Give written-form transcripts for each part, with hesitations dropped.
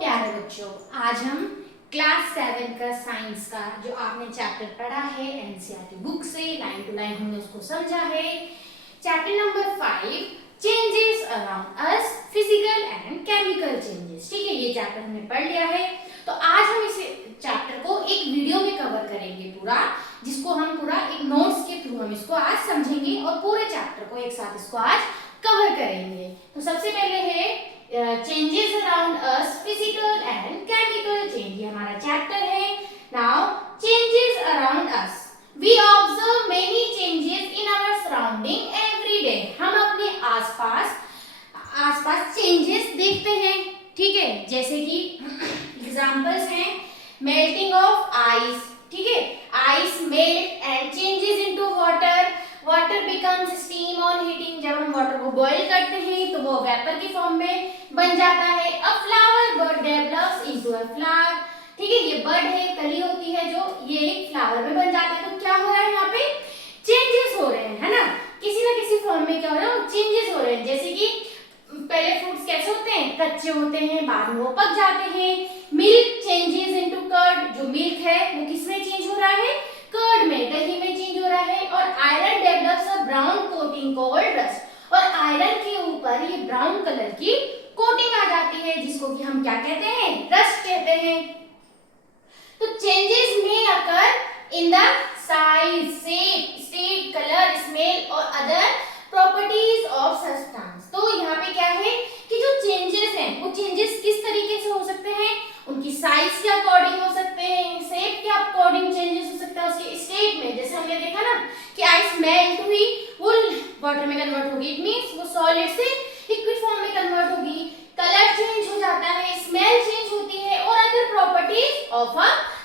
प्यारे बच्चों, आज हम क्लास 7 का साइंस का जो आपने चैप्टर पढ़ा है एनसीईआरटी बुक से लाइन टू लाइन हमने उसको समझा है। Chapter number 5 changes around us physical and chemical changes. ठीक है, ये चैप्टर हमने पढ़ लिया है। तो आज हम इस चैप्टर को एक वीडियो में कवर करेंगे पूरा, जिसको हम पूरा एक नोट्स के थ्रू हम इसको आज समझेंगे और पूरे चैप्टर को एक साथ इसको आज कवर करेंगे। तो सबसे पहले है changes around us physical and chemical change, ये हमारा चैप्टर है। Now changes around us, we observe many changes in our surrounding every day. हम अपने आसपास चेंजेस देखते हैं। ठीक है, जैसे कि एग्जांपल्स हैं मेल्टिंग ऑफ आइस। ठीक है, ice melt and changes into water, water becomes steam on heating. जब हम वाटर को बॉईल करते हैं तो वो वेपर की फॉर्म में बन जाता है। A flower bud develops into a flower. ठीक है, ये बड है, कली होती है जो, ये एक फ्लावर में बन जाता है। तो क्या हो रहा है यहाँ पे, चेंजेस हो रहे हैं, है ना, किसी ना किसी फॉर्म में क्या हो रहा है, चेंजेस हो रहे हैं। जैसे कि पहले फ्रूट्स कैसे होते हैं, कच्चे होते हैं, बाद में वो पक जाते हैं। मिल्क चेंजेस इनटू कर्ड, जो मिल्क है वो किसमें चेंज हो रहा है, कर्ड में, दही में चेंज हो रहा है। और iron develops a brown coating called rust, और आयरन के ऊपर ये ब्राउन कलर की कोटिंग आ जाती है जिसको कि हम क्या कहते हैं, रस्ट कहते हैं। तो चेंजेस में occur in the size, shape, state, colour, smell और अदर प्रॉपर्टीज ऑफ सब्सटेंस। तो यहाँ पे क्या है कि जो चेंजेस हैं वो चेंजेस किस तरीके से हो सकते हैं, उनकी साइज के अकॉर्डिंग हो सकते हैं, शेप के अकॉर्डिंग चेंजेस हो सकता है, उसके स्टेट में। जैसे हमने देखा ना कि आइस मेल्ट हुई, वो वाटर में कन्वर्ट होगी, इट मींस वो सॉलिड से लिक्विड फॉर्म में कन्वर्ट होगी। कलर चेंज हो जाता है, स्मेल चेंज होती है, और other properties of a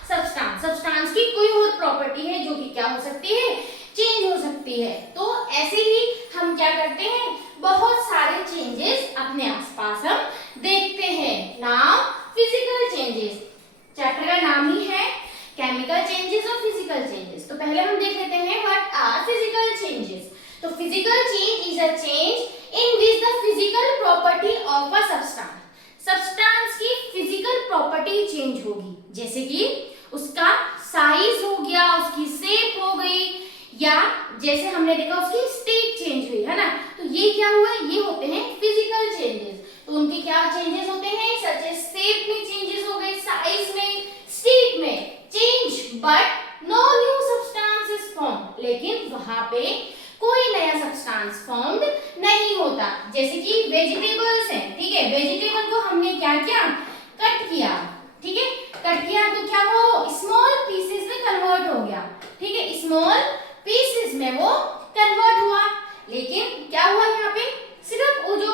substance, substance की कोई और प्रॉपर्टी है जो कि क्या हो सकती है, चेंज हो सकती है। तो ऐसे ही हम क्या करते हैं, बहुत सारे चेंजेस अपने आसपास हम देखते हैं। नाउ फिजिकल चेंजेस, चैप्टर का नाम ही है केमिकल चेंजेस और फिजिकल चेंजेस। तो पहले हम देख लेते हैं व्हाट आर फिजिकल चेंजेस। तो physical change is a change in which the physical property of a substance, substance की फिजिकल प्रॉपर्टी चेंज होगी। जैसे कि उसका साइज हो गया, उसकी शेप हो गई, या जैसे हमने देखा उसकी स्टेट चेंज हुई, है ना। तो ये क्या हुआ, ये होते हैं फिजिकल चेंजेस। तो उनके क्या चेंजेस होते हैं, सच एज शेप में चेंजेस हो गए, साइज में, स्टेट में change, but no new substance is formed, लेकिन वहां पे कोई नया सब्सटेंस फॉर्म्ड नहीं होता। जैसे कि वेजिटेबल्स हैं, ठीक है, वेजिटेबल को हमने क्या किया, कट किया। ठीक है, कट किया तो क्या हो, स्मॉल पीसेस में कन्वर्ट हो गया। ठीक है, स्मॉल पीसेस में वो कन्वर्ट हुआ, लेकिन क्या हुआ यहाँ पे, सिर्फ वो जो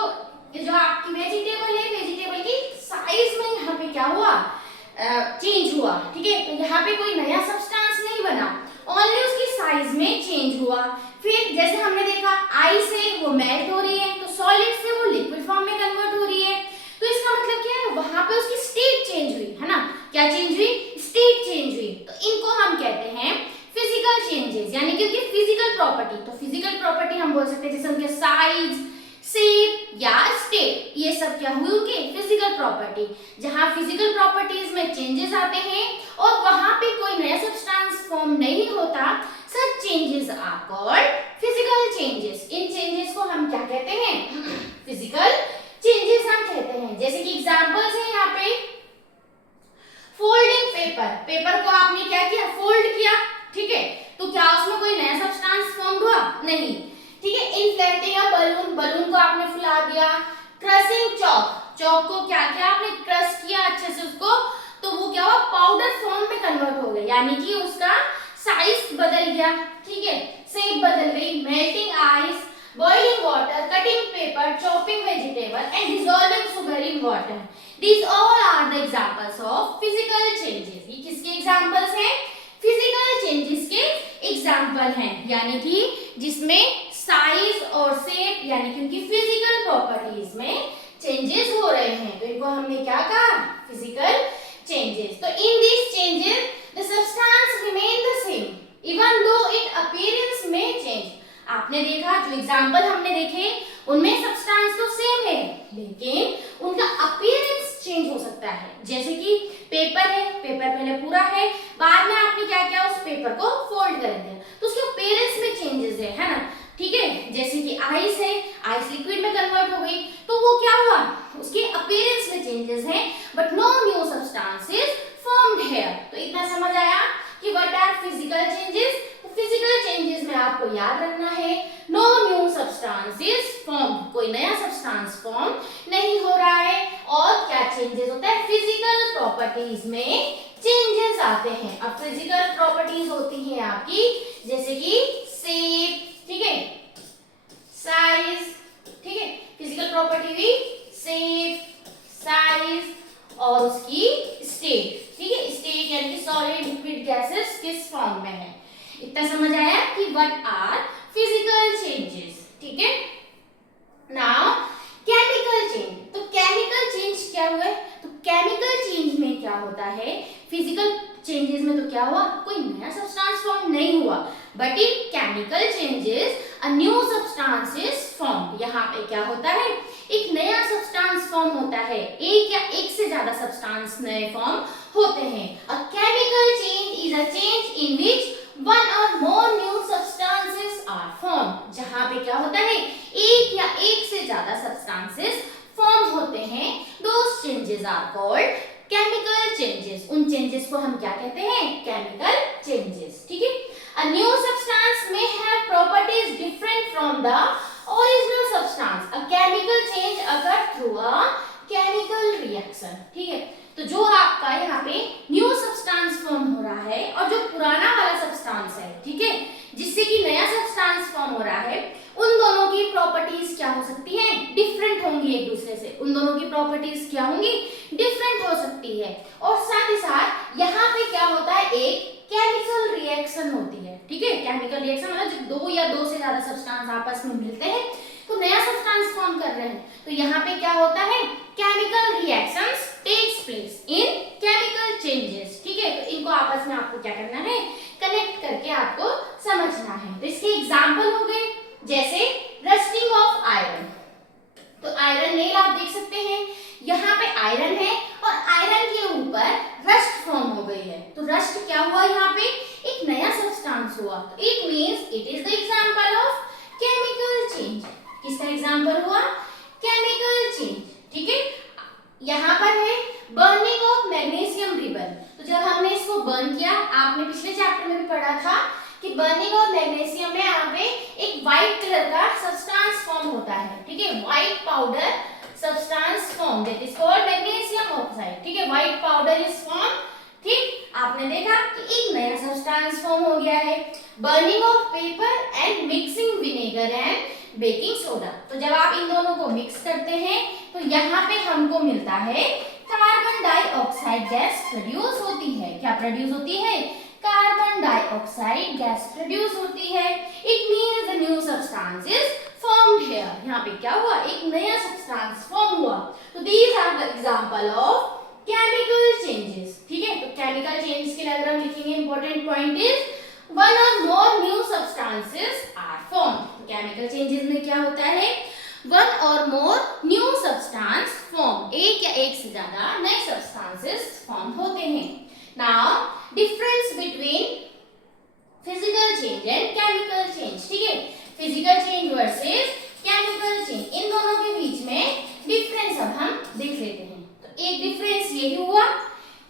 आपकी वेजिटेबल है, वेजिटेबल की साइज में यहाँ पे क्या हुआ, चेंज हुआ। ठीक है, तो यहाँ पे कोई नया सब्सटेंस नहीं बना, ओनली उसकी साइज में चेंज हुआ। फिर जैसे हमने देखा आइस है वो मेल्ट हो रही है, तो सॉलिड से वो लिक्विड फॉर्म में कन्वर्ट हो रही है। तो इसका मतलब क्या है, वहां पे उसकी स्टेट चेंज हुई, है ना, क्या चेंज हुई, स्टेट चेंज हुई। तो इनको हम कहते हैं फिजिकल चेंजेस, यानी कि उनकी फिजिकल प्रॉपर्टी। तो फिजिकल प्रॉपर्टी हम बोल सकते हैं जैसे उनके साइज, शेप या स्टेट, ये सब क्या हुई उनकी फिजिकल प्रॉपर्टी। जहां फिजिकल प्रॉपर्टीज में चेंजेस आते हैं और वहां पे कोई नया सब्सटेंस फॉर्म नहीं होता, such changes are called physical changes. इन चेंजेस को हम क्या कहते हैं, फिजिकल चेंजेस हम कहते हैं। जैसे कि एग्जांपल्स हैं यहाँ पे, फोल्डिंग पेपर, पेपर को आपने क्या किया, फोल्ड किया। ठीक है, तो क्या उसमें कोई नया सब्सटेंस फॉर्म हुआ, नहीं। ठीक है, इन्फ्लेटिंग अ बलून, बलून को आपने फुला दिया। क्रशिंग चॉक, चॉक को क्या किया आपने, क्रश किया अच्छे से उसको, तो वो क्या हुआ, पाउडर फॉर्म में कन्वर्ट हो गया, यानी कि उसका साइज बदल गया। ठीक है, शेप बदल गई। Melting ice, boiling water, cutting paper, chopping vegetable and dissolving sugar in water, these all are the examples of physical changes। ये किसके एग्जांपल्स हैं, फिजिकल चेंजेस के एग्जांपल हैं, यानी कि जिसमें साइज और शेप यानी कि उनकी फिजिकल प्रॉपर्टीज में चेंजेस हो रहे हैं। तो इनको हमने क्या कहा, फिजिकल चेंजेस। तो in this changes the substance remain the same even though it appearance में चेंज। आपने देखा जो एग्जांपल हमने देखे उनमें सब्सटेंस तो सेम है, लेकिन उनका अपीयरेंस चेंज हो सकता है। जैसे कि पेपर है, पेपर पहले पूरा है, बाद में आपने क्या किया, उस पेपर को फोल्ड कर दिया, तो उसके अपीयरेंस में चेंजेस है ना, ठीक है। जैसे कि आइस है, आइस लिक्विड में कन्वर्ट हो गई, तो वो क्या हुआ, उसके अपीयरेंस में चेंजेस हैं, but no new substances formed here. तो इतना समझ आया कि what are physical changes. Physical changes में आपको याद रखना है नो न्यू सब्सटेंसेस फॉर्म, कोई नया सब्सटेंस फॉर्म नहीं हो रहा है। और क्या चेंजेस होता है, फिजिकल प्रॉपर्टीज में चेंजेस आते हैं। अब फिजिकल प्रॉपर्टीज होती हैं आपकी जैसे कि शेप, ठीक है, साइज, ठीक है, फिजिकल प्रॉपर्टी भी शेप, साइज और उसकी स्टेट, ठीक है, स्टेट यानी कि सॉलिड, लिक्विड, गैसेस किस फॉर्म में है। इतना समझ आया कि व्हाट आर फिजिकल चेंजेस, ठीक है। नाउ केमिकल चेंज, तो केमिकल चेंज क्या हुआ है, तो केमिकल चेंज में क्या होता है, फिजिकल चेंजेस में तो क्या हुआ, कोई नया सब्सटेंस फॉर्म नहीं हुआ, but in chemical changes a new substance is form. यहाँ पे क्या होता है, एक नया सब्सटेंस फॉर्म होता है, एक या एक से ज्यादा सब्सटेंस नए फॉर्म होते हैं। A chemical change is a change in which one or more new substances are form. जहां पे क्या होता है, एक या एक से ज्यादा सब्सटेंसेस फॉर्म होते हैं, those changes are called chemical changes. उन चेंजेस को हम क्या कहते हैं, केमिकल चेंजेस, ठीक है। A new substance may have properties different from the original substance. A chemical change occur through a chemical reaction, ठीक है। तो जो आपका यहाँ पे न्यू सब्सटेंस फॉर्म हो रहा है और जो पुराना वाला सब्सटेंस है, ठीक है, जिससे कि नया सब्सटेंस फॉर्म हो रहा है, उन दोनों की प्रॉपर्टीज क्या हो सकती हैं, डिफरेंट होंगी एक दूसरे से। उन दोनों की प्रॉपर्टीज क्या होंगी, डिफरेंट हो सकती है। और साथ ही साथ यहाँ पे क्या होता है, एक केमिकल रिएक्शन होती है, ठीक है। केमिकल रिएक्शन मतलब जब दो या दो से ज्यादा सब्सटेंस आपस में मिलते हैं तो नया सब्सटेंस फॉर्म कर रहे हैं, तो यहाँ पे क्या होता है, chemical reactions takes place in chemical changes, ठीक है। तो इनको आपस में आपको क्या करना है, कनेक्ट करके आपको समझना है। तो इसके एग्जांपल हो गए जैसे रस्टिंग ऑफ आयरन। तो आयरन नेल आप देख सकते हैं, यहाँ पे आयरन है और आयरन के ऊपर रस्ट फॉर्म हो गई है। तो रस्ट क्या हुआ, यहाँ पे एक नया सब्सटेंस हुआ। तो it means it is the example of chemical change. किसका एग्जांपल हुआ, केमिकल चेंज, ठीक है। यहाँ पर है बर्निंग ऑफ मैग्नीशियम रिबन। तो जब हमने इसको बर्न किया, आपने पिछले चैप्टर में भी पढ़ा था कि बर्निंग ऑफ मैग्नीशियम में यहाँ पे एक व्हाइट कलर का सब्सटेंस फॉर्म होता है, ठीक है, white powder substance form, that is called magnesium oxide, ठीक है, व्हाइट पाउडर इज फॉर्म, ठीक। आपने देखा कि एक नया सब्सटेंस फॉर्म हो गया है। Burning of paper and mixing vinegar and baking soda. तो जब आप इन दोनों को मिक्स करते हैं तो यहाँ पे हमको मिलता है कार्बन डाइऑक्साइड गैस प्रोड्यूस होती है। क्या प्रोड्यूस होती है, कार्बन डाइऑक्साइड गैस प्रोड्यूस होती है। It means the new substance is formed here. यहाँ पे क्या हुआ, एक नया सब्सटेंस फॉर्म हुआ। तो these are the example of chemical changes, ठीक है। तो केमिकल चेंज के लिए अगर हम लिखेंगे, important point is one or more new substances are formed. Chemical changes में क्या होता है, one or more new substance form, एक या एक से ज्यादा नए सब्सटेंसेस फॉर्म होते हैं। Now difference between physical change and chemical change, ठीक है। Physical change versus chemical change, इन दोनों के बीच में डिफरेंस अब हम देख लेते हैं। तो एक डिफरेंस यही हुआ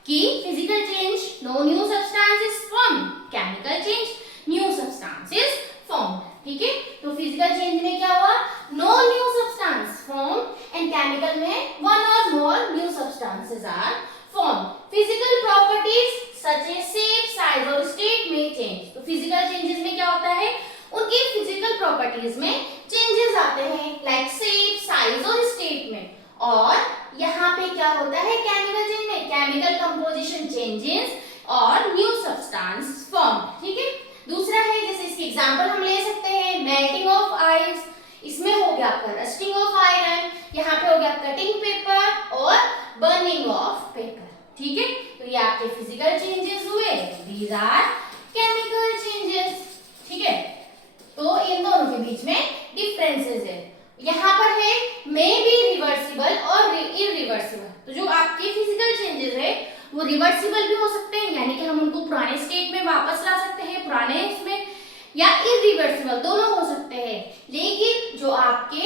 कि physical change no new substances form, chemical change new substances form, ठीक है। तो फिजिकल चेंज में क्या हुआ, no new substance form and chemical में one or more new substances are form. Physical properties such as shape, size और state में change. तो फिजिकल चेंजेस में क्या होता है, उनकी फिजिकल प्रॉपर्टीज में चेंजेस आते हैं, लाइक शेप, साइज और स्टेट में। और यहाँ पे क्या होता है, केमिकल चेंज में केमिकल कंपोजिशन चेंजेस और न्यू सब्सटेंस फॉर्म, ठीक है। दूसरा है, जैसे इसके एग्जांपल हम ले सकते हैं, मेल्टिंग ऑफ आइस, इसमें हो गया आपका रस्टिंग ऑफ आयरन, यहाँ पे हो गया कटिंग पेपर और बर्निंग ऑफ पेपर, ठीक है। तो ये आपके फिजिकल चेंजेस हुए, दीज आर केमिकल चेंजेस, ठीक है। तो इन दोनों के बीच में डिफरेंसेस है। यहाँ पर है मे बी रिवर्सिबल और इररिवर्सिबल। इरिवर्सिबल। तो जो आपके फिजिकल चेंजेस है वो रिवर्सिबल भी हो सकते हैं, यानी कि हम उनको पुराने स्टेट में वापस ला सकते हैं, पुराने इसमें, या इरिवर्सिबल, दोनों हो सकते हैं। लेकिन जो आपके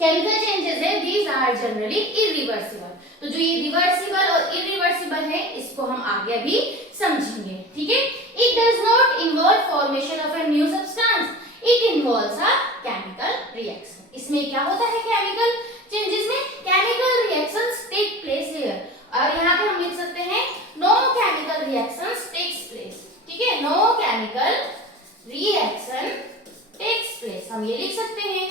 केमिकल चेंजेस है दीज आर जनरली इरिवर्सिबल। तो जो ये रिवर्सिबल और इरिवर्सिबल है इसको हम आगे अभी समझेंगे, ठीक है। It does not involve formation of a new substance, it involves a chemical reaction. इसमें क्या होता है केमिकल चेंजेस में? Chemical reactions take place here, और यहाँ पे हम लिख सकते हैं no chemical reactions takes place, ठीक है, no chemical reaction takes place, हम ये लिख सकते हैं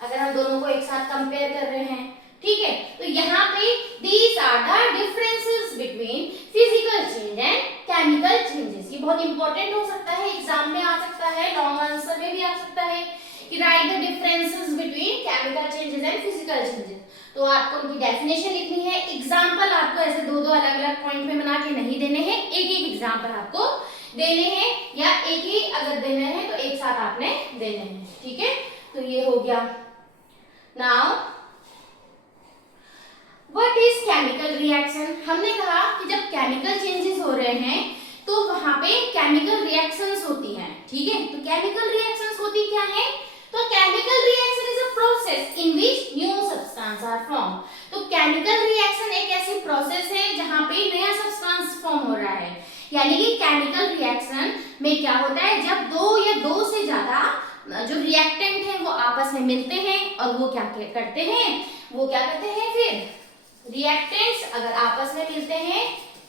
अगर हम दोनों को एक साथ कंपेयर कर रहे हैं, ठीक है। तो यहाँ पे these are the differences between physical change and chemical changes। ये बहुत इंपॉर्टेंट हो सकता है, एग्जाम में आ सकता है, लॉन्ग आंसर में भी आ सकता है कि right the differences between chemical changes and physical changes. तो आपको उनकी डेफिनेशन लिखनी है, एग्जाम्पल आपको ऐसे दो दो अलग अलग पॉइंट में बना के नहीं देने हैं, एक एक एग्जाम्पल आपको देने हैं, या एक ही अगर देने हैं तो एक साथ आपने देने हैं, ठीक है। तो ये हो गया। Now what is chemical reaction? हमने कहा कि जब केमिकल चेंजेस हो रहे हैं तो वहां पे केमिकल रिएक्शंस होती हैं, ठीक है। तो केमिकल रिएक्शंस होती क्या है? तो chemical reaction is a process in which new substance are form. तो केमिकल रिएक्शन एक ऐसी प्रोसेस है जहां पे नया सब्सटेंस फॉर्म हो रहा है, यानी कि केमिकल रिएक्शन में क्या होता है, जब दो या दो से ज्यादा जो रिएक्टेंट है वो आपस में मिलते हैं और वो क्या करते हैं, फिर रिएक्टेंट्स अगर आपस में मिलते हैं,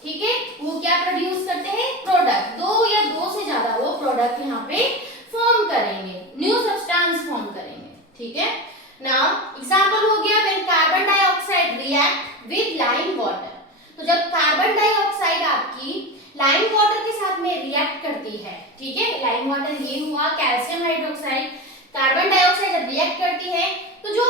ठीक है, वो क्या प्रोड्यूस करते हैं, प्रोडक्ट। दो या दो से ज्यादा वो प्रोडक्ट यहाँ पे फॉर्म करेंगे, न्यू सब्सटेंस फॉर्म करेंगे, ठीक है। नाउ एग्जांपल हो गया when carbon dioxide react with lime water. तो जब कार्बन डाइऑक्साइड आपकी लाइम वाटर के साथ में रिएक्ट करती है, ठीक है, लाइम वाटर ये हुआ, कैल्शियम हाइड्रोक्साइड, कार्बन डाइऑक्साइड जब रिएक्ट करती है तो जो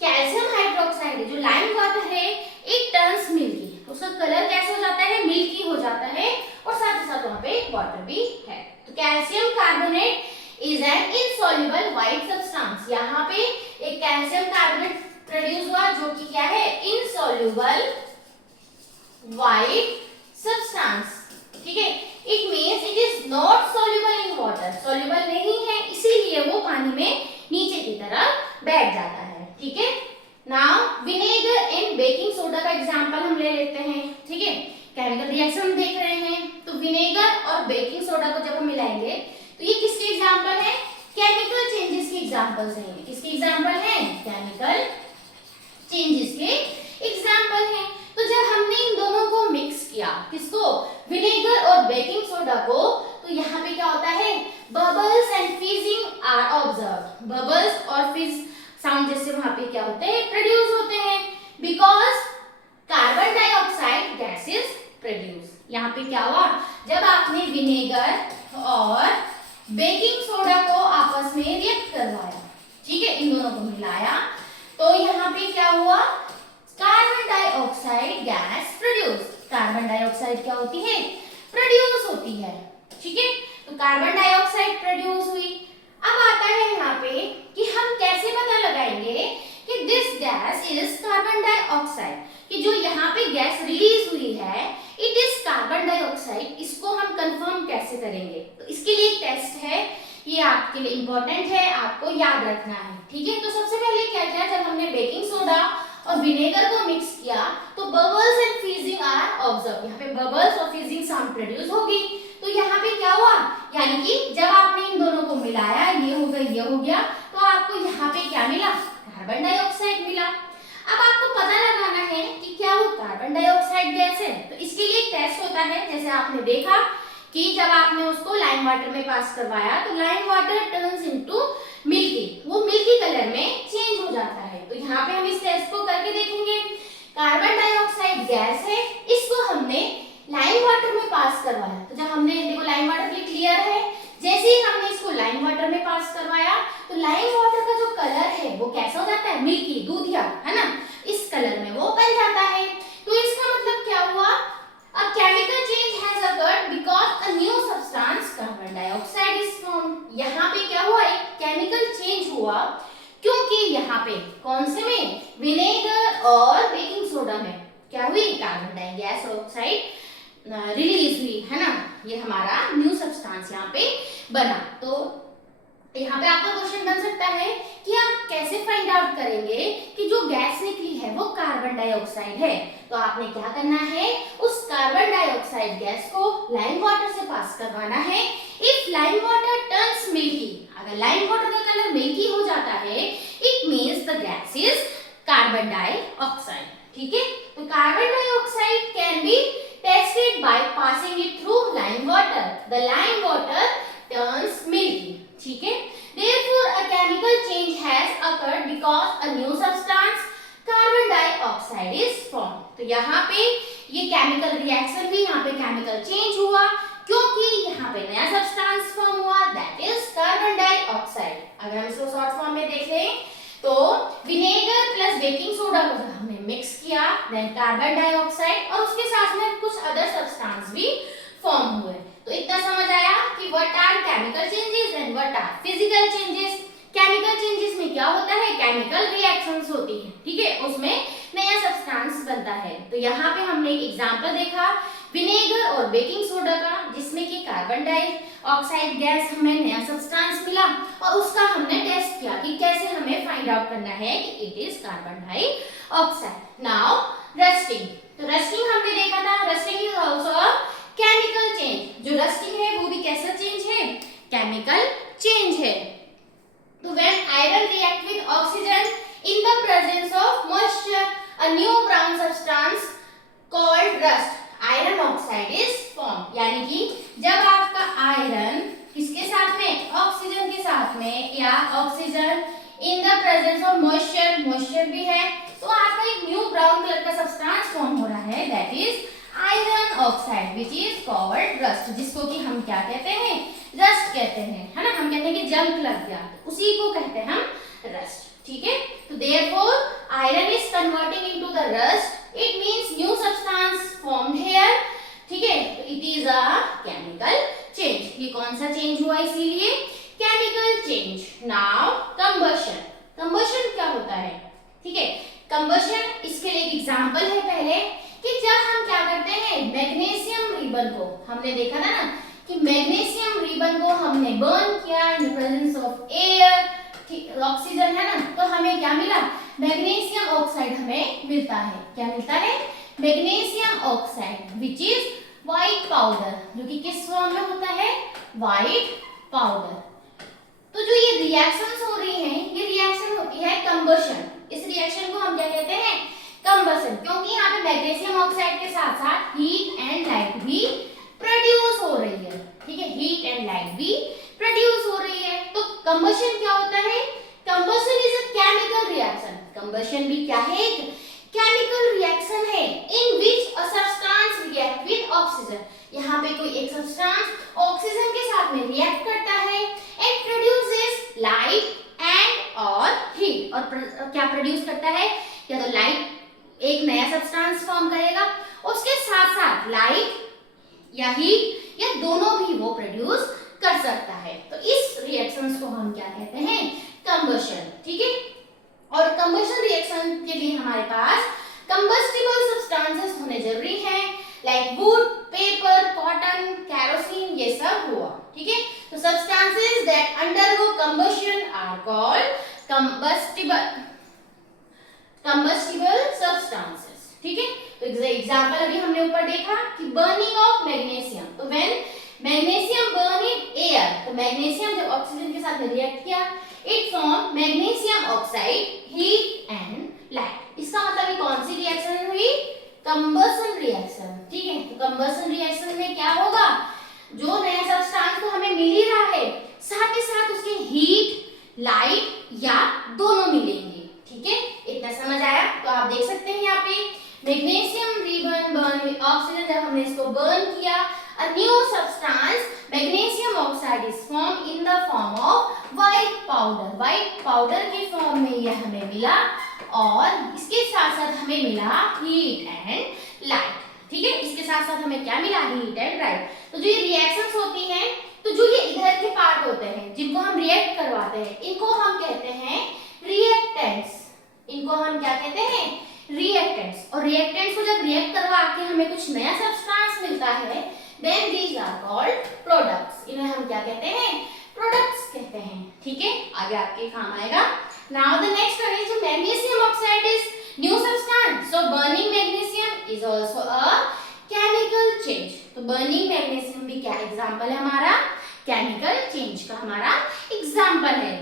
कैल्शियम हाइड्रोक्साइड है, जो लाइम वाटर है, इट टर्न्स मिल्की, उसका कलर कैसे हो जाता है, मिल्की हो जाता है, और साथ ही साथ वहां पे वाटर भी है। तो calcium carbonate is an insoluble white substance. यहाँ पे एक कैल्शियम कार्बोनेट प्रोड्यूस हुआ जो कि क्या है, इनसॉल्युबल व्हाइट सब्सटेंस, ठीक है। It means it is not soluble in water, soluble नहीं है, इसीलिए वो पानी में नीचे की तरफ बैठ जाता है, ठीक है। Now vinegar and baking soda का एग्जांपल हम ले लेते हैं, ठीक है। केमिकल रिएक्शन देख रहे हैं, तो विनेगर और बेकिंग सोडा को जब हम मिलाएंगे तो ये किसके एग्जांपल है, केमिकल चेंजेस के एग्जांपल्स हैं। किसके एग्जांपल हैं, केमिकल चेंजेस के एग्जांपल हैं। तो जब हमने इन दोनों को मिक्स किया, किसको, विनेगर और बेकिंग सोडा को, तो यहाँ पे क्या होता है, bubbles and fizzing are observed. Bubbles और फिज साउंड जैसे वहां पे क्या होते हैं, प्रोड्यूस होते हैं, because carbon dioxide gas is produce. यहाँ पे क्या हुआ, जब आपने विनेगर और बेकिंग सोडा को आपस में रिएक्ट करवाया, ठीक है, इन दोनों को मिलाया, तो यहाँ पे क्या हुआ, carbon dioxide gas produce. Carbon dioxide क्या होती है, प्रोड्यूस होती है, ठीक है। तो कार्बन डाइऑक्साइड प्रोड्यूस हुई। अब आता है यहाँ पे कि हम कैसे पता लगाएंगे कि this gas is carbon dioxide, कि जो यहाँ पे गैस रिलीज हुई है इट इज कार्बन डाइऑक्साइड, इसको हम कंफर्म कैसे करेंगे। तो इसके लिए एक टेस्ट है, ये आपके लिए इंपॉर्टेंट है, आपको याद रखना है, ठीक है। तो सबसे पहले क्या किया, जब हमने बेकिंग सोडा और विनेगर को मिक्स किया तो bubbles and freezing are observe. यहाँ पे बबल्स और फ्रीजिंग साउंड प्रोड्यूस होगी। तो यहाँ पे क्या हुआ, यानी कि जब आपने इन दोनों को मिलाया, ये हो गया, ये हो गया, तो आपको यहाँ पे क्या मिला, कार्बन डाइऑक्साइड मिला। अब आपको पता लगाना है कि क्या वो कार्बन डाइऑक्साइड गैस है। तो इसके लिए एक टेस्ट होता है, जैसे आपने देखा कि जब आपने उसको लाइम वाटर में पास करवाया तो lime water turns into milky, वो मिल्की कलर में चेंज हो जाता है। तो यहाँ पे हम इस टेस्ट को करके देखेंगे। कार्बन डाइऑक्साइड गैस है, इसको हमने लाइम वाटर में पास करवाया, तो जब हमने, देखो लाइम वाटर के लिए क्लियर है, जैसे ही हमने इसको लाइम वाटर में पास करवाया तो लाइम वाटर का जो कलर है वो कैसा हो जाता है, मिल्की, दूधिया, है ना, इस कलर में वो बन जाता है। तो इसका मतलब क्या हुआ, a chemical change has occurred because a new substance carbon dioxide is formed। यहाँ पे क्या हुआ, एक केमिकल चेंज हुआ क्योंकि यहाँ यहाँ पे कौन से में, विनेगर और बेकिंग सोडा में क्या हुई, carbon di gas oxide release हुई, है ना। ये हमारा न्यू सब्सटेंस यहाँ पे बना। तो यहाँ पे आपका क्वेश्चन बन सकता है कि आप कैसे फाइंड आउट करेंगे कि जो गैस निकली है वो कार्बन डाइऑक्साइड है। तो आपने क्या करना है, उस कार्बन डाइऑक्साइड गैस को लाइम वाटर से पास करवाना है। If lime water turns milky, अगर लाइम वाटर का कलर मिल्की हो जाता है, it means the gas is carbon dioxide. ठीक है, तो carbon dioxide can be tested by passing it through lime water. The lime water turns milky. ठीक है, therefore a chemical change has occurred because a new substance carbon dioxide is formed। तो यहाँ पे ये chemical reaction भी, यहाँ पे chemical change हुआ क्योंकि यहाँ पे नया सब्सटेंस फॉर्म हुआ, दैट इज कार्बन डाइऑक्साइड। अगर हम इसको शॉर्ट फॉर्म में देख लें तो विनेगर प्लस बेकिंग सोडा को जब हमने मिक्स किया, देन कार्बन डाइऑक्साइड और उसके साथ में कुछ अदर सब्सटेंस भी फॉर्म हुए। तो इतना समझ आया कि what are chemical changes and what are physical changes. Chemical changes में क्या होता है, केमिकल रिएक्शंस होती है, ठीक है, उसमें नया सब्सटेंस बनता है। तो यहाँ पे हमने एक एग्जांपल देखा विनेगर और बेकिंग सोडा का, जिसमें कि कार्बन डाइऑक्साइड गैस हमें नया सब्सटेंस मिला और उसका हमने टेस्ट किया कि कैसे हमें फाइंड आउट करना है कि it is carbon dioxide. Now rusting. तो रस्टिंग हमने देखा था, rusting is also chemical change. जो रस्टिंग है वो भी कैसा चेंज है, केमिकल चेंज है। तो when iron react with oxygen in the presence of moisture, a new brown substance called rust, iron oxide is form. यानी कि जब आपका आयरन किसके साथ में, ऑक्सीजन के साथ में, या oxygen in the presence of moisture, moisture भी है, तो आपका एक न्यू ब्राउन कलर का सब्सटेंस फॉर्म हो रहा है, that is iron oxide which is called rust, जिसको कि हम क्या कहते हैं, रस्ट कहते हैं, है ना। हम कहते हैं कि जंग लग गया, उसी को कहते हैं हम रस्ट। ठीक है, तो therefore iron is converting into the rust, it means new substance formed here। ठीक है, तो it is a chemical change। ये कौन सा चेंज हुआ, इसीलिए chemical change. Now combustion. Combustion क्या होता है, ठीक है, कंबशन, इसके लिए एक एग्जांपल है पहले कि जब हम क्या करते हैं, मैग्नीशियम रिबन को हमने देखा था ना कि मैग्नीशियम रिबन को हमने बर्न किया in the presence of air, oxygen है ना, तो हमें क्या मिला, मैग्नीशियम ऑक्साइड हमें मिलता है। क्या मिलता है, magnesium oxide which is white powder, जो कि किस फॉर्म में होता है, व्हाइट पाउडर। तो जो ये रिएक्शंस हो रही हैं, ये रिएक्शन होती है कंबशन। इस रिएक्शन को हम क्या कहते हैं, कंबशन, क्योंकि यहाँ पे मैग्नीशियम ऑक्साइड के साथ साथ हीट एंड लाइट भी प्रोड्यूस हो रही है। ठीक है, हीट एंड लाइट भी प्रोड्यूस हो रही है। तो कंबशन क्या होता है, combustion is a chemical reaction. Combustion भी क्या है, एक केमिकल रिएक्शन है in which a substance react with oxygen. यहाँ पे कोई एक सब्सटेंस ऑक्सीजन के साथ में रिएक्ट करता है एंड प्रोड्यूसेस लाइट एंड और हीट। और क्या प्रोड्यूस करता है, या तो लाइट, एक नया सब्सटेंस फॉर्म करेगा, उसके साथ साथ लाइट या हीट या दोनों भी वो प्रोड्यूस कर सकता है। तो इस रिएक्शंस को हम क्या कहते हैं, कंबशन। ठीक है, और कंबशन रिएक्शन के लिए हमारे पास कंबस्टिबल सब्सटेंसेस होने जरूरी हैं, like wood, paper, cotton, kerosene, ये सब हुआ। ठीक है, तो substances that undergo combustion are called combustible substances. ठीक है, तो एग्जांपल अभी हमने ऊपर देखा कि बर्निंग ऑफ मैग्नीशियम। तो when magnesium burn in air, तो मैग्नीशियम जब ऑक्सीजन के साथ रिएक्ट किया, it form magnesium oxide, heat and light. इसका मतलब ये कौन सी रिएक्शन हुई, कंबशन रिएक्शन। ठीक है, तो कंबशन रिएक्शन में क्या होगा, जो नया सब्सटेंस तो हमें मिल ही रहा है, साथ ही साथ उसके हीट, लाइट या दोनों मिलेंगे। ठीक है, इतना समझ आया। तो आप देख सकते हैं यहाँ पे magnesium ribbon burn with oxygen, जब हमने इसको बर्न किया, a new substance magnesium oxide is formed in the form of white powder। white powder के फॉर्म में यह हमें मिला और इसके साथ साथ हमें मिला हीट एंड लाइट। ठीक है, इसके साथ साथ हमें क्या मिला, हीट एंड लाइट। तो जो ये रिएक्शंस होती हैं, तो जो ये इधर के पार्ट होते हैं जिनको हम रिएक्ट करवाते हैं, इनको हम कहते हैं रिएक्टेंट्स। जब रिएक्ट करवा के हमें कुछ नया सब्सटेंस मिलता है, then these are called products. इन्हें हम क्या कहते हैं? प्रोडक्ट्स कहते हैं। ठीक है, आगे आपके काम आएगा। Now the next one is magnesium oxide is new substance, so burning magnesium is also a chemical change. तो बर्निंग मैग्नीशियम भी क्या एग्जांपल है हमारा? केमिकल चेंज का हमारा एग्जांपल है।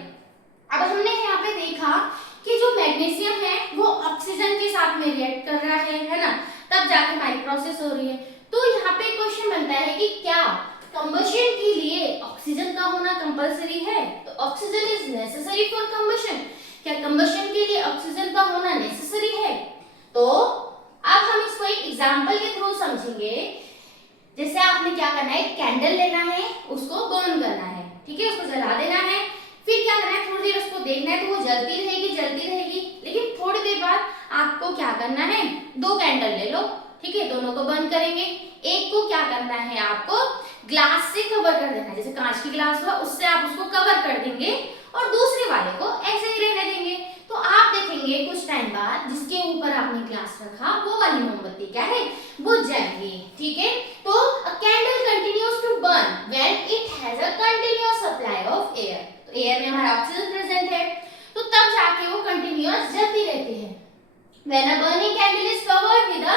अब हमने यहाँ पे देखा कि जो मैग्नीशियम है वो ऑक्सीजन के साथ में रिएक्ट कर रहा है ना, तब जाके हमारी प्रोसेस हो रही है। तो यहाँ पे क्वेश्चन बनता है कि क्या कंबशन के लिए ऑक्सीजन का होना कंपलसरी है? तो oxygen is necessary for combustion. क्या कंबशन के लिए ऑक्सीजन का होना नेसेसरी है? तो अब हम इसको एक एग्जांपल के थ्रू समझेंगे। जैसे आपने क्या करना है, कैंडल लेना है, उसको बर्न करना है, ठीक है, उसको जला देना है, फिर क्या करना है, थोड़ी देर उसको देखना है, तो वो जलती रहेगी, लेकिन थोड़ी देर बाद आपको क्या करना है, 2 कैंडल ले लो, ठीक है, दोनों को बर्न करेंगे। एक को क्या करना है, आपको ग्लास से कवर कर देना है, जैसे कांच की ग्लास हुआ उससे आप उसको कवर कर देंगे और दूसरे वाले को ऐसे ही रहने देंगे। तो आप देखेंगे कुछ टाइम बाद जिसके ऊपर आपने ग्लास रखा वो वाली मोमबत्ती क्या है, बुझ जाएगी। ठीक है, तो a candle continues to burn when it has a continuous supply of air. तो एयर में हमारा ऑक्सीजन प्रेजेंट है, तो तब जाके वो कंटिन्यूअस जलती रहती है। When a burning candle is covered with a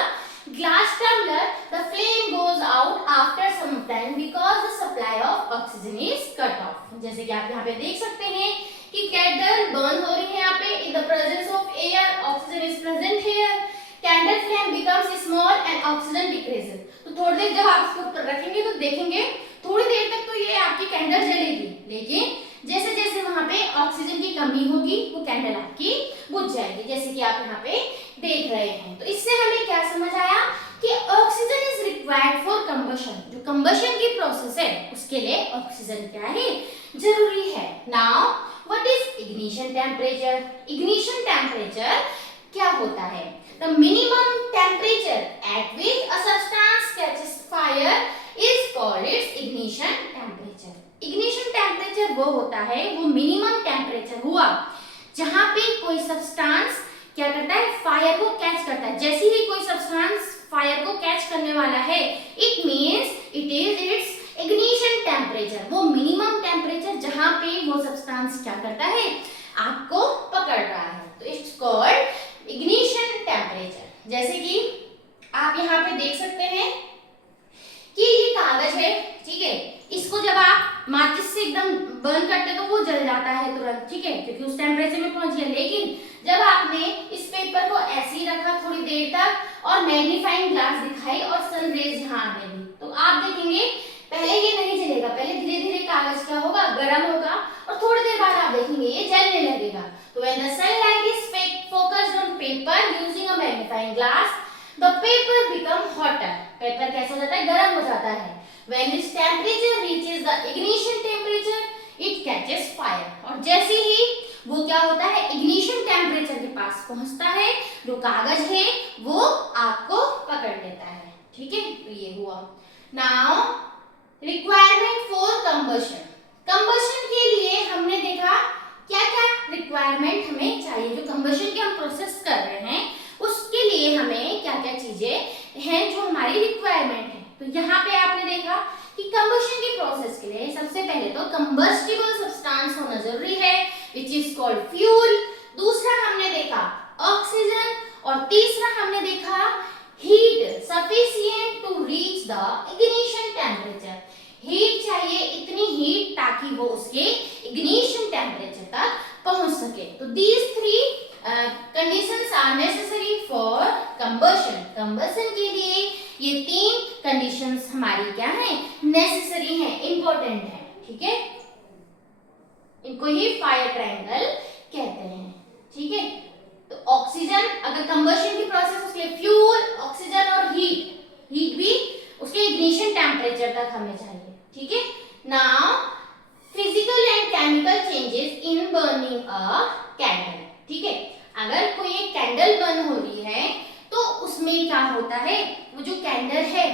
glass tumbler, the flame goes out after some time because the supply of oxygen is cut off. जैसे कि आप यहाँ पे देख सकते हैं कि कैंडल बर्न हो रही है, यहाँ पे in the presence of air, oxygen is present here. Candle flame becomes small and oxygen decreases. तो थोड़ी देर जब आप इसके ऊपर रखेंगे तो देखेंगे थोड़ी देर तक तो ये आपकी कैंडल जलेगी, लेकिन जैसे जैसे वहां पे ऑक्सीजन की कमी होगी वो कैंडल आपकी बुझ जाएगी, जैसे कि आप यहाँ पे देख रहे हैं। तो इससे हमें क्या समझ आया कि oxygen is required for combustion. जो कंबशन की प्रोसेस है उसके लिए ऑक्सीजन क्या है, जरूरी है। Now what is ignition temperature? Ignition temperature क्या होता है? The minimum temperature at which a substance catches fire is called its ignition temperature. Ignition temperature वो होता है, वो मिनिमम टेम्परेचर हुआ जहां पे कोई सब्सटेंस क्या करता है, फायर को कैच करता है। जैसे ही कोई सब्सटेंस फायर को कैच करने वाला है, it means it is it's ignition temperature. वो मिनिमम टेम्परेचर जहां पे वो सब्सटेंस क्या करता है, आपको पकड़ रहा है, तो इट्स कॉल्ड इग्निशन टेम्परेचर। जैसे कि आप यहाँ पे देख सकते हैं कि ये कागज है, ठीक है, इसको जब आप माचिस से एकदम बर्न करते तो वो जल जाता है तुरंत, ठीक है, क्योंकि उस टेम्परेचर में पहुंच गया। लेकिन जब आपने इस पेपर को ऐसे ही रखा थोड़ी देर तक और मैग्नीफाइंग ग्लास दिखाई और सन रेज यहाँ आने दी, तो आप देखेंगे पहले ये नहीं जलेगा, पहले धीरे धीरे कागज क्या होगा, गर्म होगा, और थोड़ी देर बाद आप देखेंगे ये जलने लगेगा। तो when the sunlight is focused on paper using a magnifying glass, the paper become hotter. Paper कैसा हो जाता है, गर्म हो जाता है। When its temperature reaches the ignition temperature, it catches fire. और जैसे ही वो क्या होता है, ignition temperature के पास पहुंचता है, जो कागज है वो आग को पकड़ लेता है। ठीक है, तो ये हुआ। Now requirement for combustion. Combustion के लिए हमने देखा क्या क्या रिक्वायरमेंट हमें चाहिए। जो combustion की हम प्रोसेस कर रहे हैं उसके लिए हमें क्या क्या चीजें हैं जो हमारी रिक्वायरमेंट है। तो यहाँ पे आपने देखा कि कंबशन की प्रोसेस के लिए सबसे पहले तो कंबस्टिबल सब्सटेंस होना जरूरी है, विच इज कॉल्ड फ्यूल। दूसरा हमने देखा ऑक्सीजन, और तीसरा हमने देखा heat sufficient to reach the ignition temperature. Heat चाहिए, इतनी हीट ताकि वो उसके इग्निशन टेम्परेचर तक पहुंच सके। तो these 3 conditions are necessary for combustion. Combustion के लिए ये 3 कंडीशंस हमारी क्या है, नेसेसरी है, इंपॉर्टेंट है। ठीक है, इनको ही फायर ट्रायंगल कहते हैं। ठीक है, तो ऑक्सीजन अगर कंबशन की प्रोसेस, उसके लिए फ्यूल, ऑक्सीजन और हीट भी उसके इग्निशन टेम्परेचर तक हमें चाहिए। ठीक है, now physical and chemical changes in burning a candle. ठीक है, अगर कोई एक कैंडल बर्न हो रही है तो उसमें क्या होता है, वो जो कैंडल है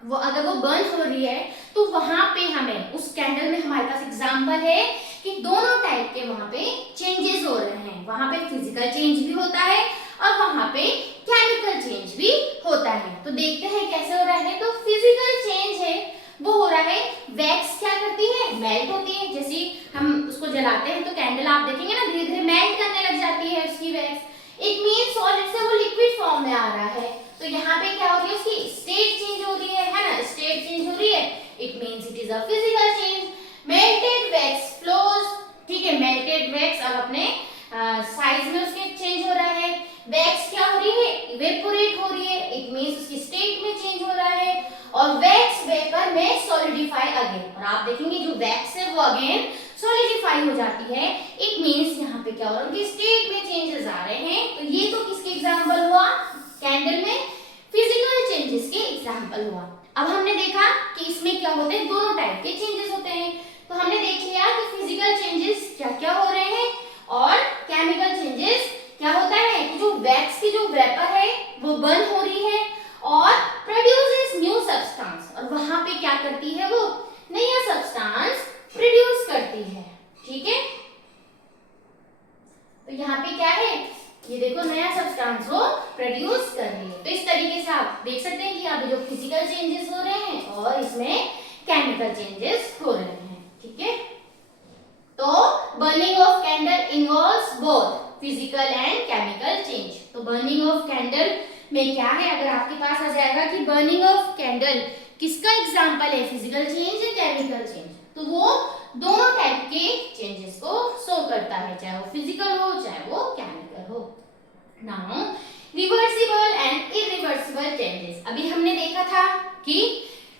वो अगर वो बर्न हो रही है तो वहां पे हमें उस कैंडल में हमारे पास एग्जांपल है कि दोनों टाइप के वहां पे चेंजेस हो रहे हैं। वहां पे फिजिकल चेंज भी होता है और वहां पे केमिकल चेंज भी होता है। तो देखते हैं कैसे हो रहा है। तो फिजिकल चेंज है वो हो रहा है, वैक्स क्या करती है, मेल्ट होती है। जैसे हम उसको जलाते हैं तो कैंडल आप देखेंगे ना धीरे धीरे मेल्ट करने लग जाती है उसकी वैक्स। इट मींस सॉलिड से वो लिक्विड फॉर्म में आ रहा है। तो यहाँ पे क्या हो रही है, उसकी स्टेट चेंज हो रही है ना, स्टेट चेंज हो रही है। It means it is a physical change. Melted wax flows, ठीक है, मेल्टेड वैक्स अब अपने साइज में उसके चेंज हो रहा है। वैक्स क्या हो रही है, इवेपोरेट हो रही है। इट मींस उसकी स्टेट में चेंज हो रहा है। और वैक्स वेपर में सॉलिडिफाई अगेन, और आप देखेंगे जो वैक्स है वो अगेन सॉलिडिफाई हो जाती है। इट मींस यहाँ पे क्या हो रहा है, उनकी स्टेट में चेंजेस आ रहे हैं। तो ये तो किसके एग्जांपल हुआ, कैंडल में फिजिकल चेंजेस के एग्जांपल हुआ। अब हमने देखा कि इसमें क्या होते हैं, दोनों टाइप के चेंजेस होते हैं। तो हमने देख लिया कि फिजिकल चेंजेस क्या क्या हो रहे हैं और केमिकल चेंजेस क्या होता है कि जो वैक्स की जो वेपर है वो बर्न हो रही है और प्रोड्यूसेस न्यू सब्सटेंस, और वहां पे क्या करती है, वो नया सब्सटेंस प्रोड्यूस करती है। ठीक है, तो यहाँ पे क्या है, ये देखो नया सब्सटेंस वो प्रोड्यूस कर रही है। तो इस तरीके से आप देख सकते हैं कि यहाँ पे जो फिजिकल चेंजेस हो रहे हैं और इसमें केमिकल चेंजेस हो रहे हैं। ठीक है, तो burning of candle involves both physical and chemical change. तो बर्निंग ऑफ कैंडल में क्या है, अगर आपके पास आ जाएगा कि बर्निंग ऑफ कैंडल किसका एग्जांपल है, फिजिकल चेंज या केमिकल चेंज, तो वो दोनों टाइप के चेंजेस को शो करता है, चाहे वो फिजिकल हो चाहे वो केमिकल हो। Now reversible and irreversible changes. अभी हमने देखा था कि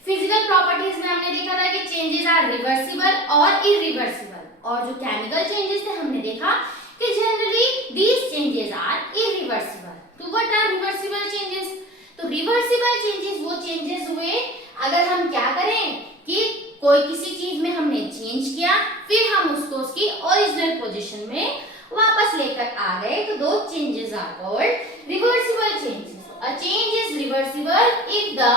फिजिकल प्रॉपर्टीज में हमने देखा था कि चेंजेस आर रिवर्सिबल और इरिवर्सिबल, और जो केमिकल चेंजेस थे हमने देखा कि generally these changes are irreversible. तो व्हाट आर रिवर्सिबल चेंजेस, तो रिवर्सिबल चेंजेस वो चेंजेस हुए अगर हम क्या करें कि कोई किसी चीज में हमने चेंज किया फिर हम उसको उसकी ओरिजिनल पोजीशन में वापस लेकर आ गए, तो दो changes are called reversible changes. A change is reversible if the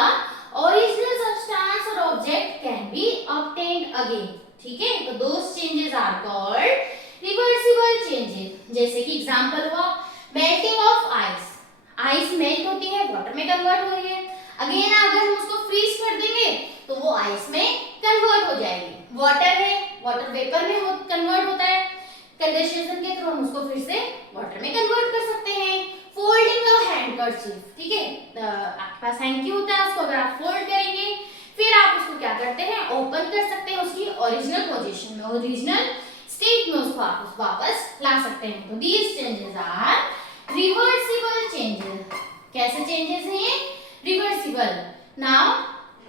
original substance और object can be obtained again. ठीक है, तो those changes are called reversible changes. जैसे कि एग्जांपल हुआ melting of ice, ice melt होती है, वाटर में कन्वर्ट हो रही है। अगेन अगर हम उसको फ्रीज कर देंगे तो वो आइस में कन्वर्ट हो जाएगी। वाटर है, वाटर वेपर में कन्वर्ट होता है, कंडेंसेशन के थ्रू हम उसको फिर से वाटर में कन्वर्ट कर सकते हैं। फोल्डिंग अ हैंडकरचीफ, ठीक है, आपके पास हैंकी होता है, उसको अगर आप फोल्ड करेंगे फिर आप उसको क्या करते हैं, ओपन कर सकते हैं उसकी ओरिजिनल पोजीशन में, ओरिजिनल स्टेट में उसको आप वापस ला सकते हैं। तो these changes are reversible changes. कैसे चेंजेस हैं ये, रिवर्सिबल। नाउ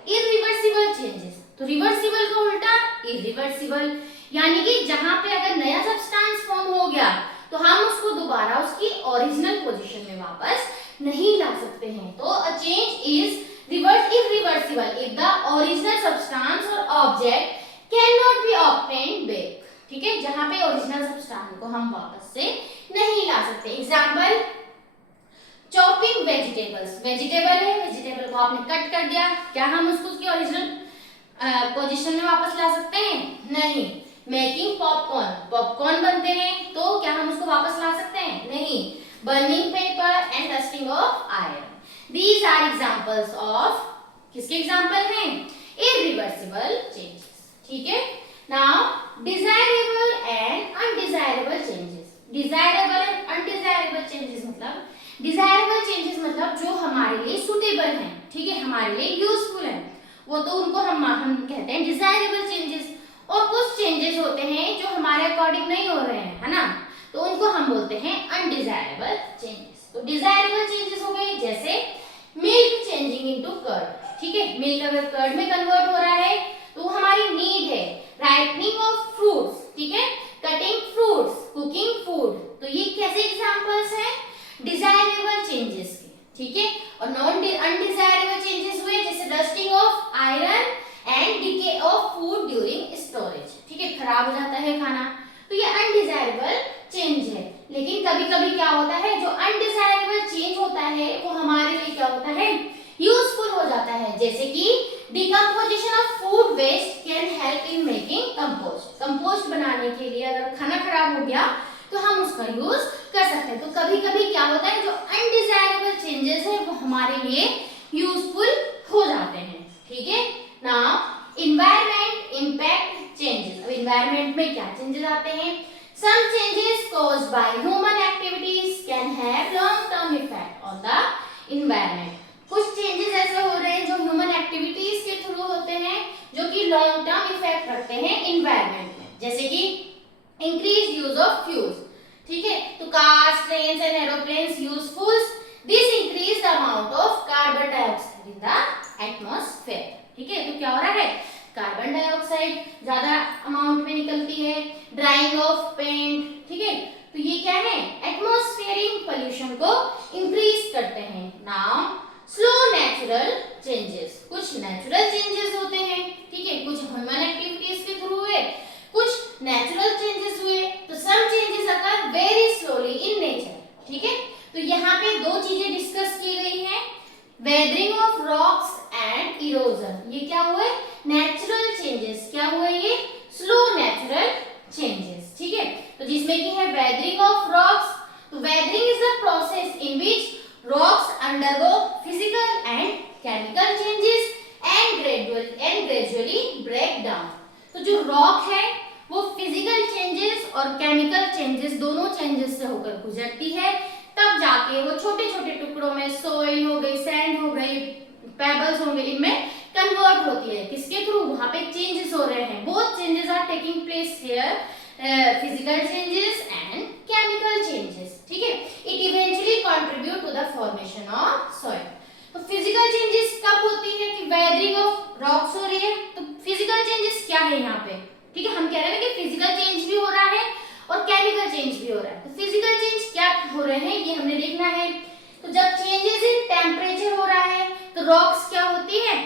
इरिवर्सिबल चेंजेस, तो रिवर्सिबल का उल्टा इरिवर्सिबल, यानी कि जहां पे अगर नया सब्सटेंस फॉर्म हो गया तो हम उसको दोबारा उसकी ओरिजिनल पोजीशन में वापस नहीं ला सकते हैं। तो a change is irreversible if the original substance और object can not be obtained back. ठीक है, जहां पे ओरिजिनल सब्सटेंस को हम वापस से नहीं ला सकते। एग्जांपल चॉपिंग वेजिटेबल्स, वेजिटेबल है, वेजिटेबल को आपने कट कर दिया, क्या हम उसको उसकी ओरिजिनल पोजीशन में वापस ला सकते हैं, नहीं। मेकिंग पॉपकॉर्न, पॉपकॉर्न बनते हैं तो क्या हम उसको वापस ला सकते हैं, नहीं। Burning paper and dusting of iron, these are examples of, किसके एग्जांपल हैं, इरिवर्सिबल चेंजेस। ठीक है, now desirable and undesirable changes. Desirable and undesirable changes मतलब, डिजायरेबल चेंजेस मतलब जो हमारे लिए सुटेबल हैं, ठीक है, हमारे लिए यूजफुल हैं, वो तो उनको हम कहते हैं डिजायरेबल चेंजेस। और कुछ चेंजेस होते हैं जो हमारे अकॉर्डिंग नहीं हो रहे हैं, है ना, तो उनको हम बोलते हैं अनडिजायरेबल चेंजेस। तो डिजायरेबल चेंजेस हो गए जैसे मिल्क चेंजिंग इनटू कर्ड। ठीक है, मिल्क अगर कर्ड में कन्वर्ट हो रहा है तो वो हमारी नीड है। राइपनिंग ऑफ फ्रूट्स, ठीक है, कटिंग फ्रूट्स, कुकिंग फूड, तो ये कैसे एग्जांपल्स हैं डिजायरेबल चेंजेस के। ठीक है, और नॉन अनडिजायरेबल चेंजेस हुए जैसे dusting of iron and decay of food during storage. ठीक है, खराब हो जाता है खाना, तो ये अनडिजायरेबल चेंज है। लेकिन कभी कभी क्या होता है, जो अनडिजायरेबल चेंज होता है वो हमारे लिए क्या होता है, यूजफुल हो जाता है। जैसे कि decomposition of food waste can help in making compost, compost बनाने के लिए अगर खाना खराब हो गया तो हम उसका यूज कर सकते हैं। तो कभी कभी क्या होता है, जो अनडिजायरेबल चेंजेस है वो हमारे लिए by human activities can have long term effect on the environment. कुछ चेंजेस ऐसे हो रहे हैं जो ह्यूमन एक्टिविटीज के थ्रू होते हैं जो कि लॉन्ग टर्म इफेक्ट रखते हैं इन्वायरमेंट में, जैसे कि इंक्रीज यूज ऑफ फ्यूल्स, ठीक है। तो cars, trains and aeroplanes use fuels, this increase the amount of carbon dioxide in the atmosphere, ठीक है। तो क्या हो रहा है, कार्बन डाइऑक्साइड ज्यादा अमाउंट में निकलती है, ड्राइंग ऑफ पेंट, ठीक है। तो ये क्या है, एटमॉस्फेरिक पोल्यूशन को इंक्रीज करते हैं। नाउ स्लो नेचुरल चेंजेस, कुछ नेचुरल चेंजेस होते हैं, ठीक है, कुछ ह्यूमन एक्टिविटीज के थ्रू हुए, कुछ नेचुरल चेंजेस हुए। तो some changes occur very slowly in nature, ठीक है। तो यहाँ पे दो चीजें डिस्कस की गई हैं, weathering of rocks and erosion. ये क्या हुए, नेचुरल चेंजेस, क्या हुए ये, स्लो नेचुरल चेंजेस, ठीक है। तो जिसमें की है वेदरिंग ऑफ रॉक्स, तो weathering is the process in which rocks undergo physical and chemical changes and gradually break down। तो जो रॉक है वो फिजिकल चेंजेस और केमिकल चेंजेस, दोनों चेंजेस से होकर गुजरती है, तब जाके वो छोटे छोटे टुकड़ों में, सोइल हो गई, सैंड हो गई, पेबल्स होंगे, इनमें कन्वर्ट होती है। किसके थ्रू, वहां पे चेंजेस हो रहे हैं, both changes are taking place here, physical changes and chemical changes, ठीक है। It eventually contribute to the formation of soil. तो फिजिकल चेंजेस कब होती है कि वेदरिंग ऑफ रॉक्स हो रही है, तो फिजिकल चेंजेस क्या है यहाँ पे, ठीक है। हम कह रहे हैं कि फिजिकल चेंज भी हो रहा है और केमिकल चेंज भी हो रहा है। तो फिजिकल चेंज क्या हो रहे हैं ये हमने देखना है। तो जब चेंजेस इन टेम्परेचर हो रहा है तो रॉक्स क्या होती है,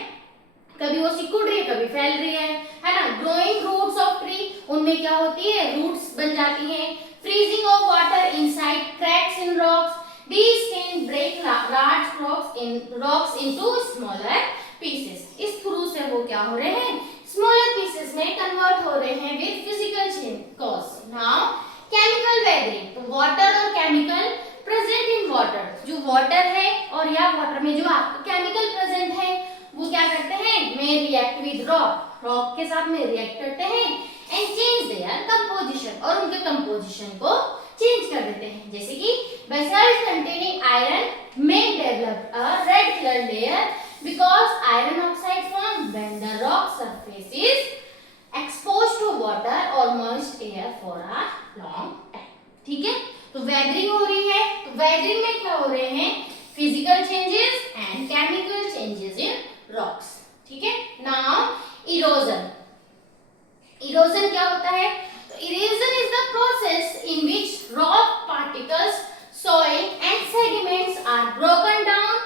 कभी वो सिकुड़ रही है, कभी फैल रही है ना। ग्रोइंग रूट्स ऑफ ट्री, उनमें क्या होती है, रूट्स बन जाती हैं। Freezing of water inside cracks in rocks, these can break large rocks into smaller pieces। इस थ्रू से वो क्या हो रहे हैं, स्मॉलर पीसेस में कन्वर्ट हो रहे हैं with physical cause. Now chemical weathering, तो वाटर और केमिकल प्रेजेंट इन वाटर, जो वाटर है और या वाटर में जो आपका केमिकल प्रेजेंट है वो क्या करते हैं, में रिएक्ट विद रॉक, रॉक के साथ में रिएक्ट करते हैं एंड चेंज देयर कंपोजिशन, और उनके कंपोजिशन को चेंज कर देते हैं। जैसे कि basalt containing iron may develop a red colored layer because iron oxide formed when the rock surface is exposed to water or moist air for a long time, ठीक है। तो वेदरिंग हो रही है, तो वेदरिंग में क्या हो रहे हैं, physical changes and chemical changes in rocks, ठीक है। नाउ इरोजन, इरोजन क्या होता है, तो erosion is the process in which rock particles, soil and sediments are broken down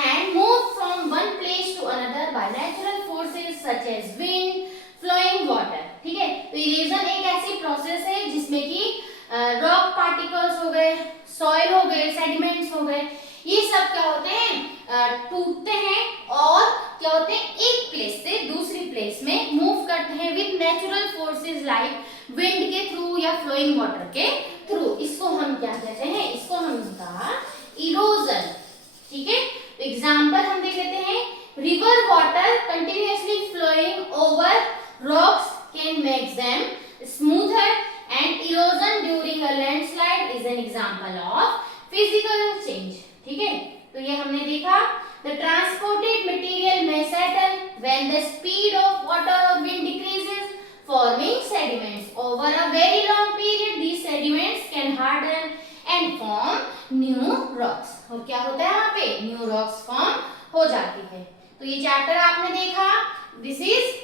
and moved from one place to another by natural forces such as wind, flowing water, ठीक है। तो erosion एक ऐसी process है जिसमें कि rock particles हो गए, सॉइल हो गए, सेडिमेंट्स हो गए, ये सब क्या होते हैं, टूटते हैं और क्या होते हैं, एक प्लेस से दूसरी प्लेस में मूव करते हैं with natural forces like wind के थ्रू या फ्लोइंग वाटर के थ्रू। इसको हम क्या कहते हैं, इसको हम कहा इरोजन, ठीक है। तो एग्जांपल हम देख लेते हैं, river water continuously flowing over rocks can make them smoother and erosion during a landslide is an example of physical change, ठीक है। तो ये हमने देखा, the transported material may settle when the speed of water or wind decreases, forming sediments over a very long period. These sediments can harden and form new rocks। और क्या होता है, वहां पे न्यू रॉक्स फॉर्म हो जाती है। तो ये चैप्टर आपने देखा, this is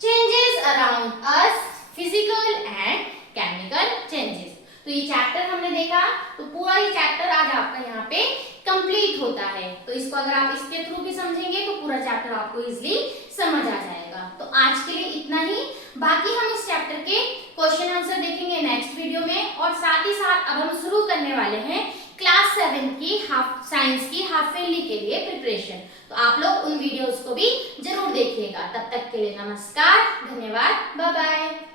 changes around us, physical and chemical changes. तो ये चैप्टर हमने देखा, तो पूरा ये चैप्टर आज आपका यहाँ पे कंप्लीट होता है। तो इसको अगर आप इसके थ्रू भी समझेंगे तो पूरा चैप्टर आपको इजीली समझ आ जाएगा। तो आज के लिए इतना ही, बाकी हम इस चैप्टर के क्वेश्चन आंसर देखेंगे नेक्स्ट वीडियो में, और साथ ही साथ अब हम शुरू करने वाले हैं क्लास 7 की साइंस की हाफ ईयरली के लिए प्रिपरेशन। तो आप लोग उन वीडियोस को भी जरूर देखिएगा। तब तक के लिए नमस्कार, धन्यवाद, बाय बाय।